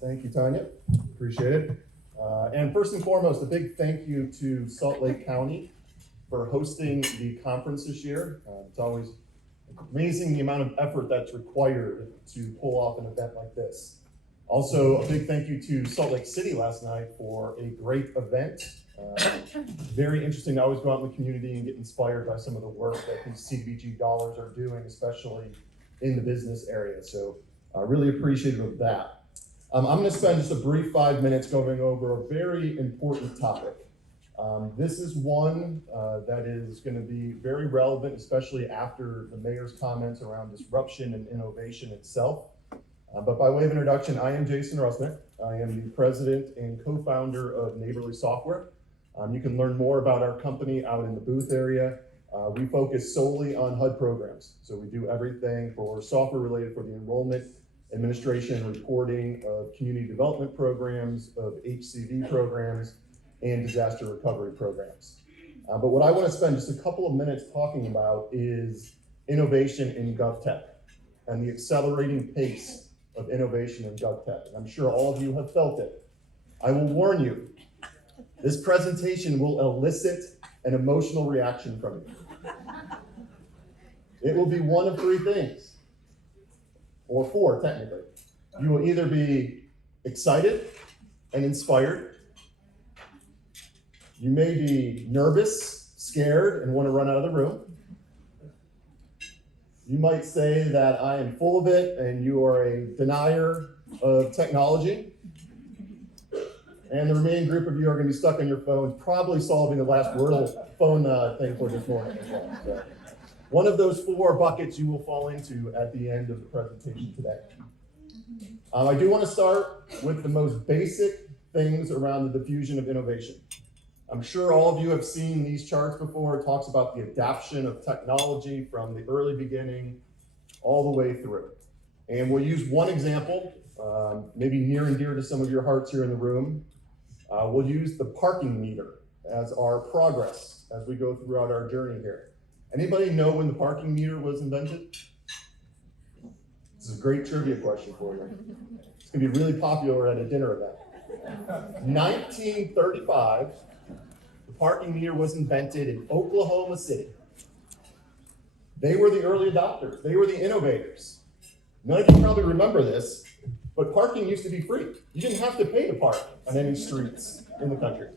Thank you, Tanya. Appreciate it. And first and foremost, a big thank you to Salt Lake County for hosting the conference this year. It's always amazing the amount of effort that's required to pull off an event like this. Also, a big thank you to Salt Lake City last night for a great event. Very interesting to always go out in the community and get inspired by some of the work that these CDBG dollars are doing, especially in the business area. So really appreciative of that. I'm going to spend just a brief 5 minutes going over a very important topic. This is one that is going to be very relevant, especially after the mayor's comments around disruption and innovation itself. But by way of introduction, I am Jason Rusnick. I am the president and co-founder of Neighborly Software. You can learn more about our company out in the booth area. We focus solely on HUD programs. So we do everything for software related for the enrollment, administration, and reporting of community development programs, of HCV programs, and disaster recovery programs. But what I want to spend just a couple of minutes talking about is innovation in GovTech and the accelerating pace of innovation in GovTech. And I'm sure all of you have felt it. I will warn you, this presentation will elicit an emotional reaction from you. It will be one of three things, or four technically. You will either be excited and inspired. You may be nervous, scared, and want to run out of the room. You might say that I am full of it and you are a denier of technology. And the remaining group of you are going to be stuck on your phones, probably solving the last Wordle phone thing for this morning as well. So one of those four buckets you will fall into at the end of the presentation today. I do want to start with the most basic things around the diffusion of innovation. I'm sure all of you have seen these charts before. It talks about the adoption of technology from the early beginning all the way through. And we'll use one example, maybe near and dear to some of your hearts here in the room. We'll use the parking meter as our progress as we go throughout our journey here. Anybody know when the parking meter was invented? This is a great trivia question for you. It's gonna be really popular at a dinner event. 1935, the parking meter was invented in Oklahoma City. They were the early adopters. They were the innovators. None of you probably remember this, but parking used to be free. You didn't have to pay to park on any streets in the country.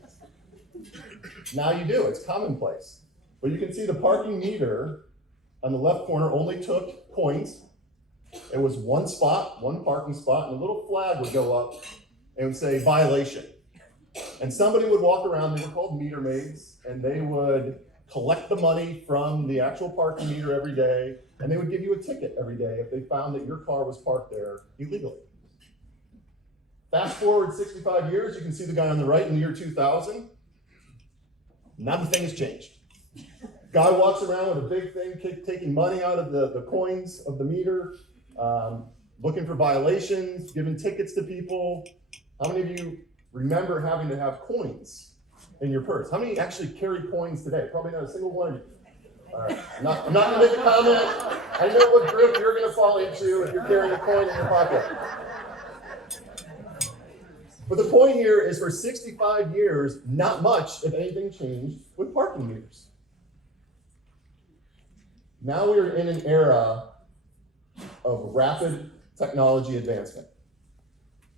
Now you do, it's commonplace. But you can see the parking meter on the left corner only took coins. It was one spot, one parking spot, and a little flag would go up and would say violation. And somebody would walk around, they were called meter maids, and they would collect the money from the actual parking meter every day, and they would give you a ticket every day if they found that your car was parked there illegally. Fast forward 65 years, you can see the guy on the right in the year 2000. Nothing has changed. Guy walks around with a big thing, taking money out of the coins of the meter, looking for violations, giving tickets to people. How many of you remember having to have coins in your purse? How many actually carry coins today? Probably not a single one of you. All right. I'm not going to make a comment. I know what group you're going to fall into if you're carrying a coin in your pocket. But the point here is for 65 years, not much, if anything, changed with parking meters. Now we're in an era of rapid technology advancement.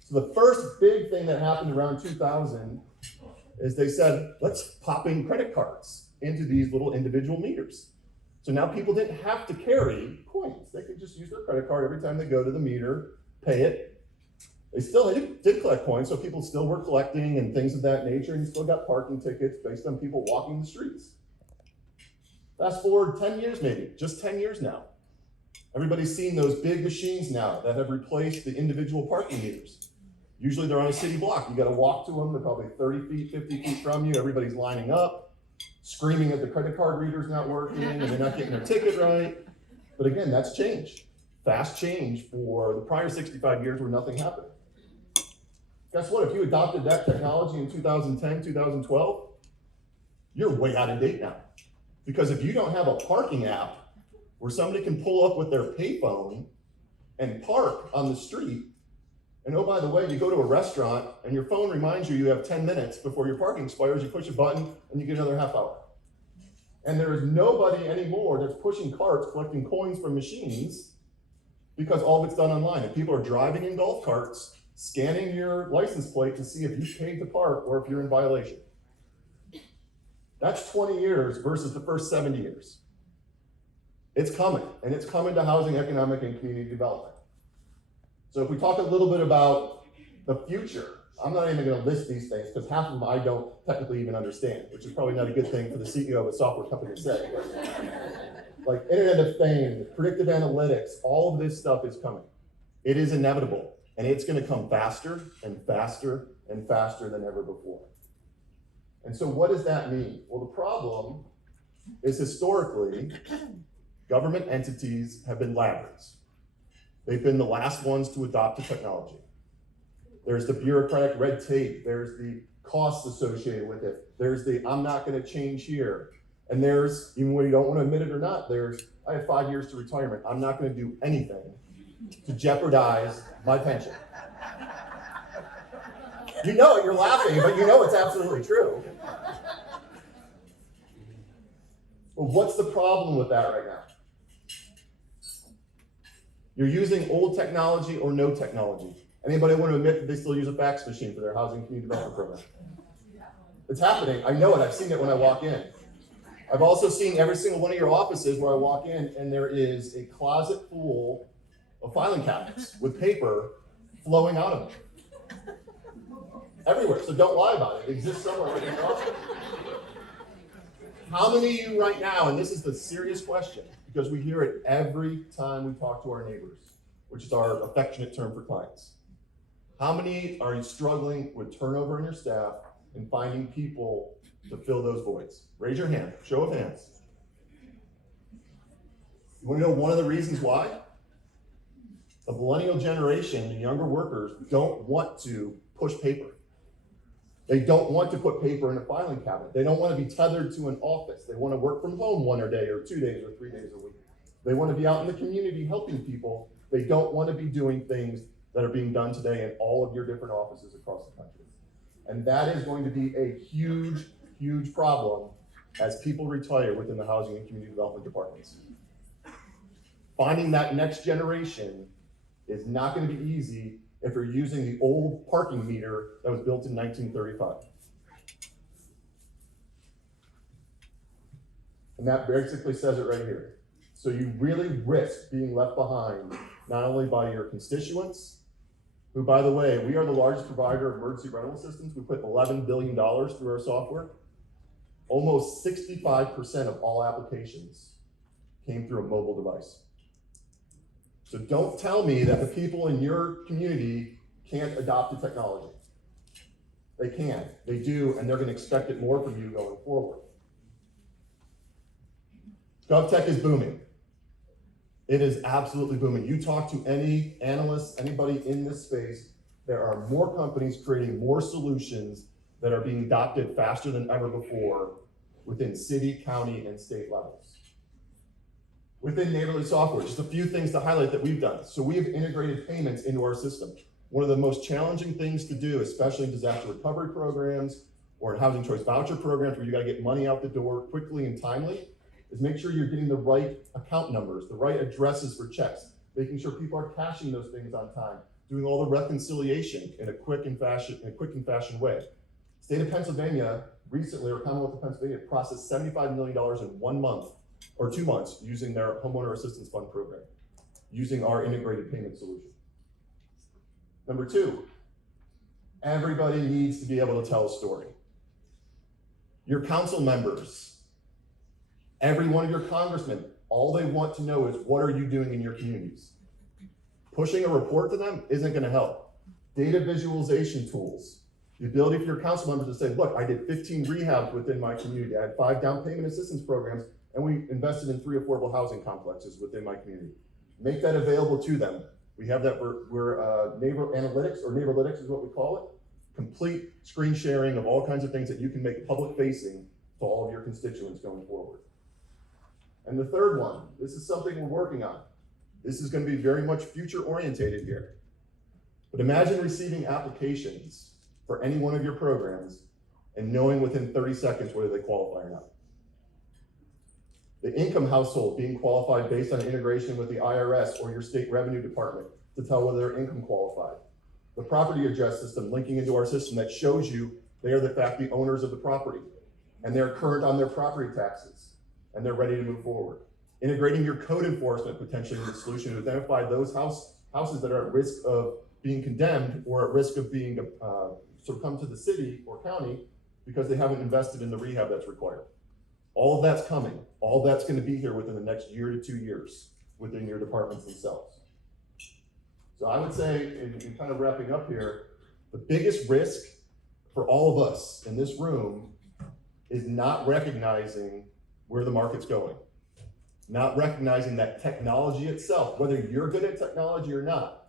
So the first big thing that happened around 2000 is they said, let's pop in credit cards into these little individual meters. So now people didn't have to carry coins. They could just use their credit card every time they go to the meter, pay it. They still did collect coins, so people still were collecting and things of that nature, and you still got parking tickets based on people walking the streets. Fast forward 10 years maybe, just 10 years now. Everybody's seen those big machines now that have replaced the individual parking meters. Usually they're on a city block. You got to walk to them. They're probably 30 feet, 50 feet from you. Everybody's lining up, screaming that the credit card reader's not working and they're not getting their ticket right. But again, that's change. Fast change for the prior 65 years where nothing happened. Guess what? If you adopted that technology in 2010, 2012, you're way out of date now. Because if you don't have a parking app where somebody can pull up with their payphone and park on the street And oh, by the way, you go to a restaurant and your phone reminds you have 10 minutes before your parking expires, you push a button and you get another half hour. And there is nobody anymore that's pushing carts, collecting coins from machines, because all of it's done online. And people are driving in golf carts, scanning your license plate to see if you paid to park or if you're in violation. That's 20 years versus the first 70 years. It's coming, and it's coming to housing, economic, and community development. So if we talk a little bit about the future, I'm not even going to list these things because half of them I don't technically even understand, which is probably not a good thing for the CEO of a software company to say. Like Internet of Things, predictive analytics, all of this stuff is coming. It is inevitable, and it's going to come faster and faster and faster than ever before. And so what does that mean? Well, the problem is historically, government entities have been laggards. They've been the last ones to adopt the technology. There's the bureaucratic red tape. There's the costs associated with it. There's the, I'm not going to change here. And there's, even when you don't want to admit it or not, there's, I have 5 years to retirement. I'm not going to do anything to jeopardize my pension. You know it, you're laughing, but you know it's absolutely true. Well, what's the problem with that right now? You're using old technology or no technology. Anybody want to admit that they still use a fax machine for their housing community development program? It's happening. I know it. I've seen it when I walk in. I've also seen every single one of your offices where I walk in and there is a closet full of filing cabinets with paper flowing out of them. Everywhere. So don't lie about it. It exists somewhere within your office. How many of you right now, and this is the serious question, because we hear it every time we talk to our neighbors, which is our affectionate term for clients. How many are you struggling with turnover in your staff and finding people to fill those voids? Raise your hand, show of hands. You want to know one of the reasons why? The millennial generation, the younger workers, don't want to push paper. They don't want to put paper in a filing cabinet. They don't want to be tethered to an office. They want to work from home 1 day or 2 days or 3 days a week. They want to be out in the community helping people. They don't want to be doing things that are being done today in all of your different offices across the country. And that is going to be a huge, huge problem as people retire within the housing and community development departments. Finding that next generation is not going to be easy if you're using the old parking meter that was built in 1935. And that basically says it right here. So you really risk being left behind, not only by your constituents, who, by the way, we are the largest provider of emergency rental assistance. We put $11 billion through our software. Almost 65% of all applications came through a mobile device. So don't tell me that the people in your community can't adopt the technology. They can, they do, and they're going to expect it more from you going forward. GovTech is booming. It is absolutely booming. You talk to any analyst, anybody in this space, there are more companies creating more solutions that are being adopted faster than ever before within city, county, and state levels. Within Neighborly Software, just a few things to highlight that we've done. So we have integrated payments into our system. One of the most challenging things to do, especially in disaster recovery programs or in housing choice voucher programs where you got to get money out the door quickly and timely, is make sure you're getting the right account numbers, the right addresses for checks, making sure people are cashing those things on time, doing all the reconciliation in a quick and fashion way. State of Pennsylvania recently, or Commonwealth of Pennsylvania, processed $75 million in 1 month or 2 months using their homeowner assistance fund program, using our integrated payment solution. Number 2, everybody needs to be able to tell a story. Your council members, every one of your congressmen, all they want to know is what are you doing in your communities? Pushing a report to them isn't going to help. Data visualization tools, the ability for your council members to say, look, I did 15 rehabs within my community. I had 5 down payment assistance programs, and we invested in 3 affordable housing complexes within my community. Make that available to them. We have that, we're neighbor analytics, or neighborlytics is what we call it. Complete screen sharing of all kinds of things that you can make public facing to all of your constituents going forward. And the third one, this is something we're working on. This is going to be very much future orientated here. But imagine receiving applications for any one of your programs and knowing within 30 seconds whether they qualify or not. The income household being qualified based on integration with the IRS or your state revenue department to tell whether they're income qualified. The property address system linking into our system that shows you they are in fact the owners of the property and they're current on their property taxes and they're ready to move forward. Integrating your code enforcement potentially in the solution to identify those houses that are at risk of being condemned or at risk of being succumb to the city or county because they haven't invested in the rehab that's required. All of that's coming. All that's going to be here within the next year to 2 years within your departments themselves. So I would say, in kind of wrapping up here, the biggest risk for all of us in this room is not recognizing where the market's going. Not recognizing that technology itself, whether you're good at technology or not,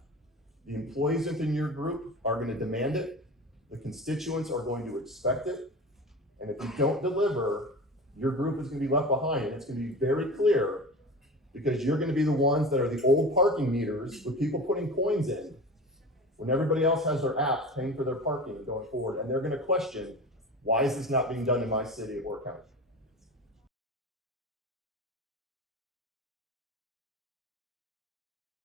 the employees within your group are going to demand it, the constituents are going to expect it, and if you don't deliver, your group is going to be left behind, and it's going to be very clear because you're going to be the ones that are the old parking meters with people putting coins in when everybody else has their apps paying for their parking going forward, and they're going to question, why is this not being done in my city or county?